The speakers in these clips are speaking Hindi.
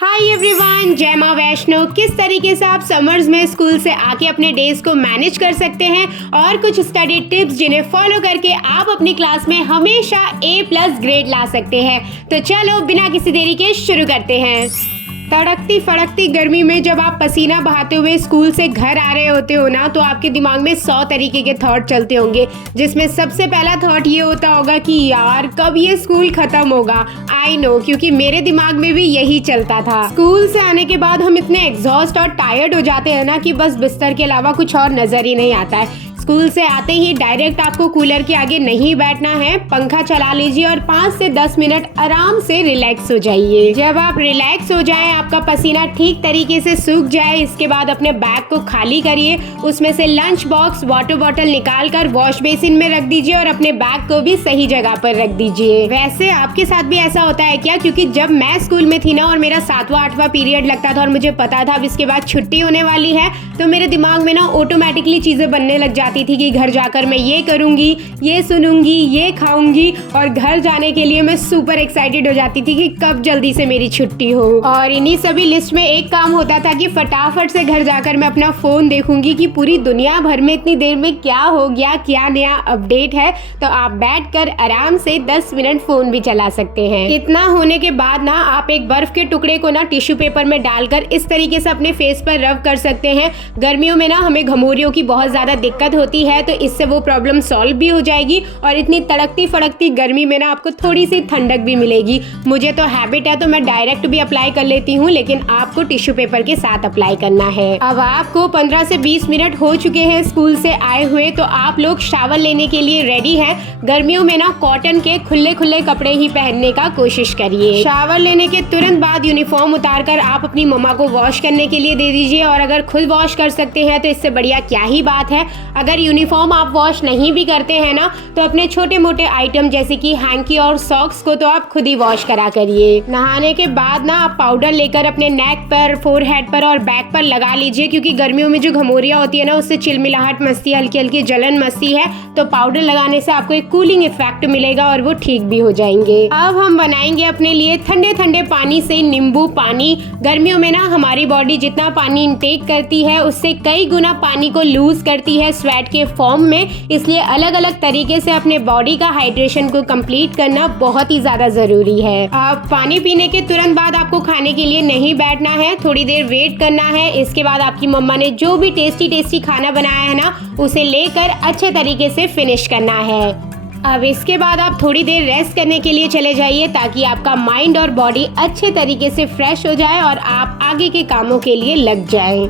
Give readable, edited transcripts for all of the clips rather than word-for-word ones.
हाय एवरीवन, जय माँ वैष्णो। किस तरीके से आप समर्स में स्कूल से आके अपने डेज को मैनेज कर सकते हैं और कुछ स्टडी टिप्स जिन्हें फॉलो करके आप अपनी क्लास में हमेशा A+ ग्रेड ला सकते हैं। तो चलो बिना किसी देरी के शुरू करते हैं। तड़कती फड़कती गर्मी में जब आप पसीना बहाते हुए स्कूल से घर आ रहे होते हो ना, तो आपके दिमाग में 100 तरीके के थॉट चलते होंगे, जिसमें सबसे पहला थॉट ये होता होगा कि यार कब ये स्कूल खत्म होगा। आई नो, क्योंकि मेरे दिमाग में भी यही चलता था। स्कूल से आने के बाद हम इतने एग्जॉस्ट और टायर्ड हो जाते हैं ना कि बस बिस्तर के अलावा कुछ और नजर ही नहीं आता है। स्कूल से आते ही डायरेक्ट आपको कूलर के आगे नहीं बैठना है, पंखा चला लीजिए और 5 से 10 मिनट आराम से रिलैक्स हो जाइए। जब आप रिलैक्स हो जाएं, आपका पसीना ठीक तरीके से सूख जाए, इसके बाद अपने बैग को खाली करिए, उसमें से लंच बॉक्स, वाटर बॉटल निकाल कर वॉश बेसिन में रख दीजिए और अपने बैग को भी सही जगह पर रख दीजिए। वैसे आपके साथ भी ऐसा होता है क्या? क्योंकि जब मैं स्कूल में थी ना और मेरा 7वां 8वां पीरियड लगता था और मुझे पता था अब इसके बाद छुट्टी होने वाली है, तो मेरे दिमाग में ना ऑटोमेटिकली चीजें बनने लग जाती थी कि घर जाकर मैं ये करूंगी, ये सुनूंगी, ये खाऊंगी, और घर जाने के लिए मैं सुपर एक्साइटेड हो जाती थी कि कब जल्दी से मेरी छुट्टी हो। और इन्हीं सभी लिस्ट में एक काम होता था कि फटाफट से घर जाकर मैं अपना फोन देखूंगी कि पूरी दुनिया भर में इतनी देर में क्या हो गया, क्या नया अपडेट है। तो आप बैठकर आराम से 10 मिनट फोन भी चला सकते हैं। इतना होने के बाद ना आप एक बर्फ के टुकड़े को ना टिश्यू पेपर में डालकर इस तरीके से अपने फेस पर रब कर सकते हैं। गर्मियों में ना हमें घमौरियों की बहुत ज्यादा दिक्कत होती है, तो इससे वो प्रॉब्लम सॉल्व भी हो जाएगी और इतनी तड़कती फड़कती गर्मी में ना आपको थोड़ी सी ठंडक भी मिलेगी। मुझे तो हैबिट है तो मैं डायरेक्ट भी अप्लाई कर लेती हूँ, लेकिन आपको टिश्यू पेपर के साथ अप्लाई करना है। अब आपको 15 से 20 मिनट हो चुके हैं स्कूल से आए हुए, तो आप लोग शावर लेने के लिए रेडी हैं। गर्मियों में ना कॉटन के खुले खुले कपड़े ही पहनने का कोशिश करिए। शावर लेने के तुरंत बाद यूनिफॉर्म उतारकर आप अपनी मम्मा को वॉश करने के लिए दे दीजिए, और अगर खुद वॉश कर सकते हैं तो इससे बढ़िया क्या ही बात है। अगर यूनिफॉर्म आप वॉश नहीं भी करते हैं ना, तो अपने छोटे मोटे आइटम जैसे कि हैंकी और सॉक्स को तो आप खुद ही वॉश करा करिए। नहाने के बाद ना आप पाउडर लेकर अपने नेक पर, फोरहेड पर और बैक पर लगा लीजिए, क्योंकि गर्मियों में जो घमौरियां होती है ना, उससे चिलमिलाहट मस्ती, हल्की हल्की जलन मस्ती है, तो पाउडर लगाने से आपको एक कूलिंग इफेक्ट मिलेगा और वो ठीक भी हो जाएंगे। अब हम बनाएंगे अपने लिए ठंडे ठंडे पानी से नींबू पानी। गर्मियों में ना हमारी बॉडी जितना पानी इंटेक करती है उससे कई गुना पानी को लूज करती है स्वेट के फॉर्म में, इसलिए अलग अलग तरीके से अपने बॉडी का हाइड्रेशन को कंप्लीट करना बहुत ही ज्यादा जरूरी है। अब पानी पीने के तुरंत बाद आपको खाने के लिए नहीं बैठना है, थोड़ी देर वेट करना है। इसके बाद आपकी मम्मा ने जो भी टेस्टी टेस्टी खाना बनाया है ना, उसे लेकर अच्छे तरीके से फिनिश करना है। अब इसके बाद आप थोड़ी देर रेस्ट करने के लिए चले जाइए, ताकि आपका माइंड और बॉडी अच्छे तरीके से फ्रेश हो जाए और आप आगे के कामों के लिए लग जाएं।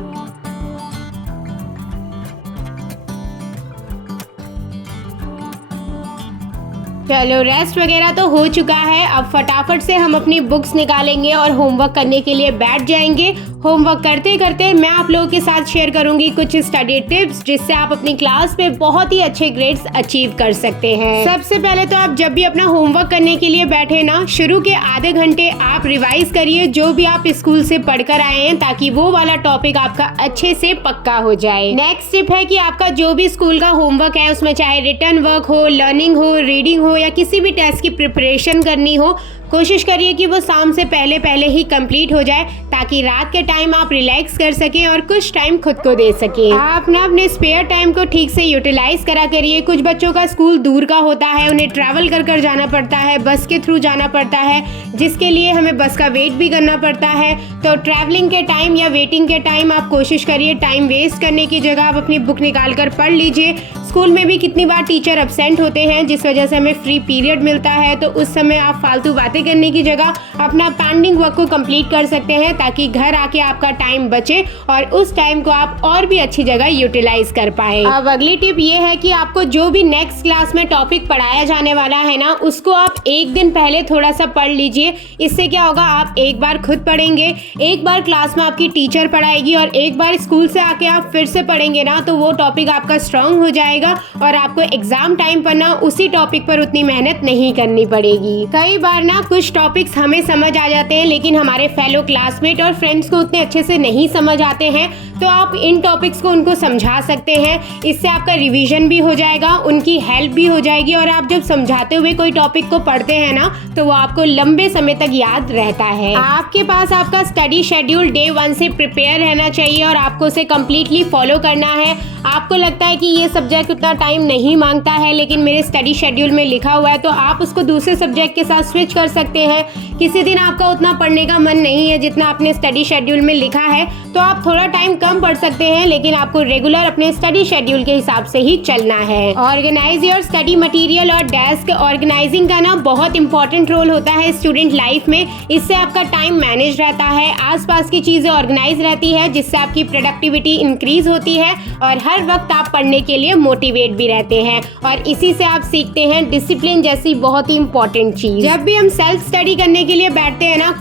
चलो रेस्ट वगैरह तो हो चुका है, अब फटाफट से हम अपनी बुक्स निकालेंगे और होमवर्क करने के लिए बैठ जाएंगे। होमवर्क करते करते मैं आप लोगों के साथ शेयर करूंगी कुछ स्टडी टिप्स, जिससे आप अपनी क्लास में बहुत ही अच्छे ग्रेड्स अचीव कर सकते हैं। सबसे पहले तो आप जब भी अपना होमवर्क करने के लिए बैठे ना, शुरू के आधे घंटे आप रिवाइज करिए जो भी आप स्कूल से पढ़कर आए हैं, ताकि वो वाला टॉपिक आपका अच्छे से पक्का हो जाए। नेक्स्ट टिप है कि आपका जो भी स्कूल का होमवर्क है, उसमें चाहे रिटर्न वर्क हो, लर्निंग हो, रीडिंग हो या किसी भी टेस्ट की प्रिपरेशन करनी हो, कोशिश करिए कि वो शाम से पहले पहले ही कंप्लीट हो जाए, ताकि रात के टाइम आप रिलैक्स कर सकें और कुछ टाइम खुद को दे सकें। आप ना अपने स्पेयर टाइम को ठीक से यूटिलाइज करा करिए। कुछ बच्चों का स्कूल दूर का होता है, उन्हें ट्रैवल कर जाना पड़ता है, बस के थ्रू जाना पड़ता है, जिसके लिए हमें बस का वेट भी करना पड़ता है। तो ट्रैवलिंग के टाइम या वेटिंग के टाइम आप कोशिश करिए टाइम वेस्ट करने की जगह आप अपनी बुक निकाल कर पढ़ लीजिए। स्कूल में भी कितनी बार टीचर एब्सेंट होते हैं, जिस वजह से हमें फ्री पीरियड मिलता है, तो उस समय आप फालतू बातें करने की जगह अपना पेंडिंग वर्क को कंप्लीट कर सकते हैं, ताकि घर आके आपका टाइम बचे और उस टाइम को आप और भी अच्छी जगह यूटिलाइज कर पाए। अब अगली टिप ये है कि आपको जो भी नेक्स्ट क्लास में टॉपिक पढ़ाया जाने वाला है ना, उसको आप एक दिन पहले थोड़ा सा पढ़ लीजिए। इससे क्या होगा, आप एक बार खुद पढ़ेंगे, एक बार क्लास में आपकी टीचर पढ़ाएगी और एक बार स्कूल से आके आप फिर से पढ़ेंगे ना, तो वो टॉपिक आपका स्ट्रांग हो जाएगा लगेगा और आपको एग्जाम टाइम पर ना उसी टॉपिक पर उतनी मेहनत नहीं करनी पड़ेगी। कई बार ना कुछ टॉपिक्स हमें समझ आ जाते हैं लेकिन हमारे फेलो क्लासमेट और फ्रेंड्स को उतने अच्छे से नहीं समझ आते हैं, तो आप इन टॉपिक्स को उनको समझा सकते हैं। इससे आपका रिवीजन भी हो जाएगा, उनकी हेल्प भी हो जाएगी और आप जब समझाते हुए कोई टॉपिक को पढ़ते हैं ना तो वो आपको लंबे समय तक याद रहता है। आपके पास आपका स्टडी शेड्यूल डे 1 से प्रिपेयर रहना चाहिए और आपको उसे कंप्लीटली फॉलो करना है। आपको लगता है कि ये सब्जेक्ट उतना टाइम नहीं मांगता है लेकिन मेरे स्टडी शेड्यूल में लिखा हुआ है, तो आप उसको दूसरे सब्जेक्ट के साथ स्विच कर सकते हैं। किसी दिन आपका उतना पढ़ने का मन नहीं है जितना आपने स्टडी शेड्यूल में लिखा है, तो आप थोड़ा टाइम कम पढ़ सकते हैं लेकिन आपको रेगुलर अपने स्टडी शेड्यूल के हिसाब से ही चलना है। ऑर्गेनाइज योर स्टडी मटेरियल और डेस्क ऑर्गेनाइजिंग का ना बहुत इंपॉर्टेंट रोल होता है स्टूडेंट लाइफ में। इससे आपका टाइम मैनेज रहता है, आसपास की चीजें ऑर्गेनाइज रहती है जिससे आपकी प्रोडक्टिविटी इंक्रीज होती है और हर वक्त आप पढ़ने के लिए मोटिवेट भी रहते हैं और इसी से आप सीखते हैं डिसिप्लिन जैसी बहुत ही इंपॉर्टेंट चीज। जब भी हम सेल्फ स्टडी करने के लिए बैठते हैं ना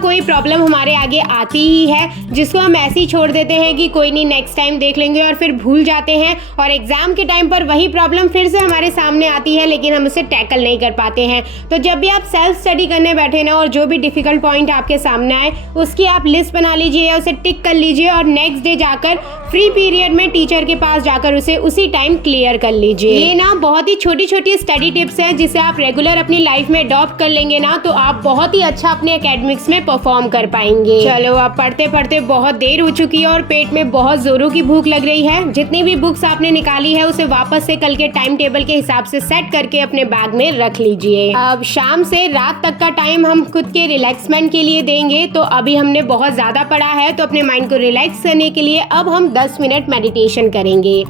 कोई प्रॉब्लम हमारे आगे आती ही है जिसको हम ऐसे ही छोड़ देते हैं कि कोई नहीं नेक्स्ट टाइम देख लेंगे और फिर भूल जाते हैं और एग्जाम के टाइम पर वही प्रॉब्लम फिर से हमारे सामने आती है लेकिन हम उसे टैकल नहीं कर पाते हैं। तो जब भी आप सेल्फ स्टडी करने बैठे ना और जो भी डिफिकल्ट पॉइंट आपके सामने आए उसकी आप लिस्ट बना लीजिए या उसे टिक कर लीजिए और नेक्स्ट डे जाकर फ्री पीरियड में टीचर के पास जाकर उसे उसी टाइम क्लियर कर लीजिए। ये ना बहुत ही छोटी छोटी स्टडी टिप्स हैं जिसे आप रेगुलर अपनी लाइफ में अडॉप्ट कर लेंगे ना तो आप बहुत ही अच्छा अपने एकेडमिक्स में परफॉर्म कर पाएंगे। चलो अब पढ़ते पढ़ते बहुत देर हो चुकी है और पेट में बहुत जोरों की भूख लग रही है। जितनी भी बुक्स आपने निकाली है उसे वापस से कल के टाइम टेबल के हिसाब से सेट करके अपने बैग में रख लीजिए। अब शाम से रात तक का टाइम हम खुद के रिलैक्समेंट के लिए देंगे। तो अभी हमने बहुत ज्यादा पढ़ा है तो अपने माइंड को रिलैक्स करने के लिए अब हम 10 मिनट मेडिटेशन करेंगे।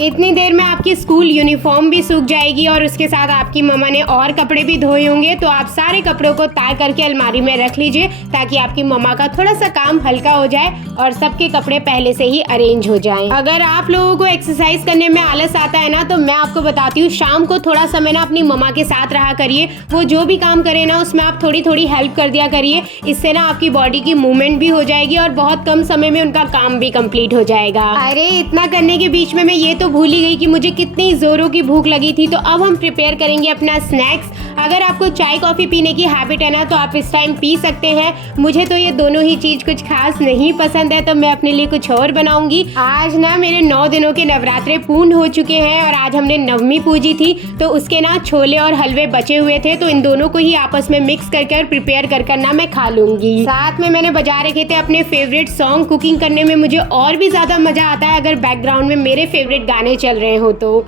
इतनी देर में आपकी स्कूल यूनिफॉर्म भी सूख जाएगी और उसके साथ आपकी मम्मा ने और कपड़े भी धोए होंगे, तो आप सारे कपड़ों को तय करके अलमारी में रख लीजिए ताकि आपकी मम्मा का थोड़ा सा काम हल्का हो जाए और सबके कपड़े पहले से ही अरेंज हो जाएं। अगर आप लोगों को एक्सरसाइज करने में आलस आता है ना तो मैं आपको बताती हूँ, शाम को थोड़ा समय ना अपनी मम्मा के साथ रहा करिए। वो जो भी काम करे ना उसमें आप थोड़ी थोड़ी हेल्प कर दिया करिए। इससे ना आपकी बॉडी की मूवमेंट भी हो जाएगी और बहुत कम समय में उनका काम भी कंप्लीट हो जाएगा। अरे इतना करने के बीच में मैं ये तो भूल ही गई कि मुझे कितनी जोरों की भूख लगी थी। तो अब हम प्रिपेयर करेंगे अपना स्नैक्स। अगर आपको चाय कॉफी पीने की हैबिट है ना तो आप इस टाइम पी सकते हैं। मुझे तो ये दोनों ही चीज कुछ खास नहीं पसंद है तो मैं अपने लिए कुछ और बनाऊंगी। आज ना मेरे 9 दिनों के नवरात्रे पूर्ण हो चुके हैं और आज हमने नवमी पूजी थी तो उसके ना छोले और हलवे बचे हुए थे, तो इन दोनों को ही आपस में मिक्स कर प्रिपेयर कर ना मैं खा लूंगी। साथ में मैंने बजा रखे थे अपने फेवरेट सॉन्ग। कुकिंग करने में मुझे और भी ज्यादा मजा आता है अगर बैकग्राउंड में मेरे फेवरेट गाने चल रहे हो तो।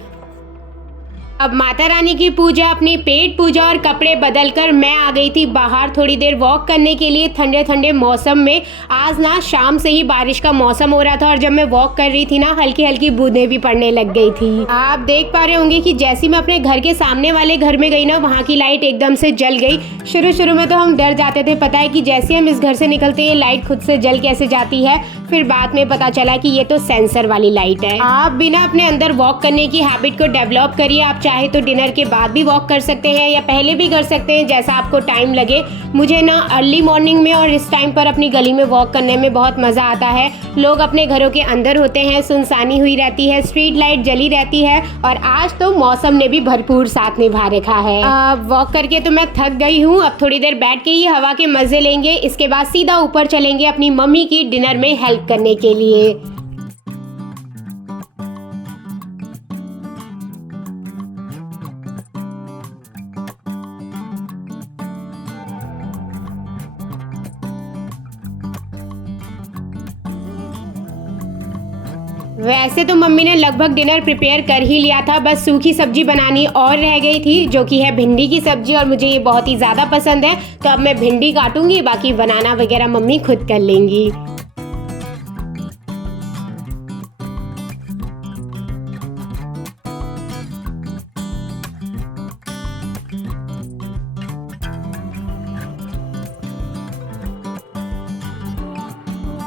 अब माता रानी की पूजा, अपनी पेट पूजा और कपड़े बदलकर मैं आ गई थी बाहर थोड़ी देर वॉक करने के लिए ठंडे ठंडे मौसम में। आज ना शाम से ही बारिश का मौसम हो रहा था और जब मैं वॉक कर रही थी ना हल्की हल्की बूंदें भी पड़ने लग गई थी। आप देख पा रहे होंगे कि जैसे मैं अपने घर के सामने वाले घर में गई ना वहाँ की लाइट एकदम से जल गई। शुरू में तो हम डर जाते थे, पता है कि जैसे हम इस घर से निकलते हैं लाइट खुद से जल कैसे जाती है। फिर बाद में पता चला कि ये तो सेंसर वाली लाइट है। आप बिना अपने अंदर वॉक करने की हैबिट को डेवलप करिए। आप चाहे तो डिनर के बाद भी वॉक कर सकते हैं या पहले भी कर सकते हैं, जैसा आपको टाइम लगे। मुझे ना अर्ली मॉर्निंग में और इस टाइम पर अपनी गली में वॉक करने में बहुत मजा आता है। लोग अपने घरों के अंदर होते हैं, सुनसानी हुई रहती है, स्ट्रीट लाइट जली रहती है और आज तो मौसम ने भी भरपूर साथ निभा रखा है। वॉक करके तो मैं थक गई हूँ। अब थोड़ी देर बैठ के ही हवा के मजे लेंगे। इसके बाद सीधा ऊपर चलेंगे अपनी मम्मी की डिनर में हेल्प करने के लिए। वैसे तो मम्मी ने लगभग डिनर प्रिपेयर कर ही लिया था, बस सूखी सब्जी बनानी और रह गई थी जो कि है भिंडी की सब्जी और मुझे ये बहुत ही ज़्यादा पसंद है। तो अब मैं भिंडी काटूंगी, बाकी बनाना वगैरह मम्मी खुद कर लेंगी।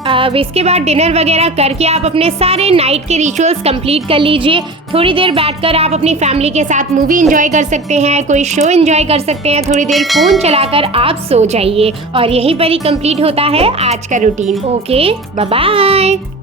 अब इसके बाद डिनर वगैरह करके आप अपने सारे नाइट के रिचुअल्स कंप्लीट कर लीजिए। थोड़ी देर बैठकर आप अपनी फैमिली के साथ मूवी एंजॉय कर सकते हैं, कोई शो एंजॉय कर सकते हैं, थोड़ी देर फोन चलाकर आप सो जाइए और यहीं पर ही कंप्लीट होता है आज का रूटीन। Okay, bye bye.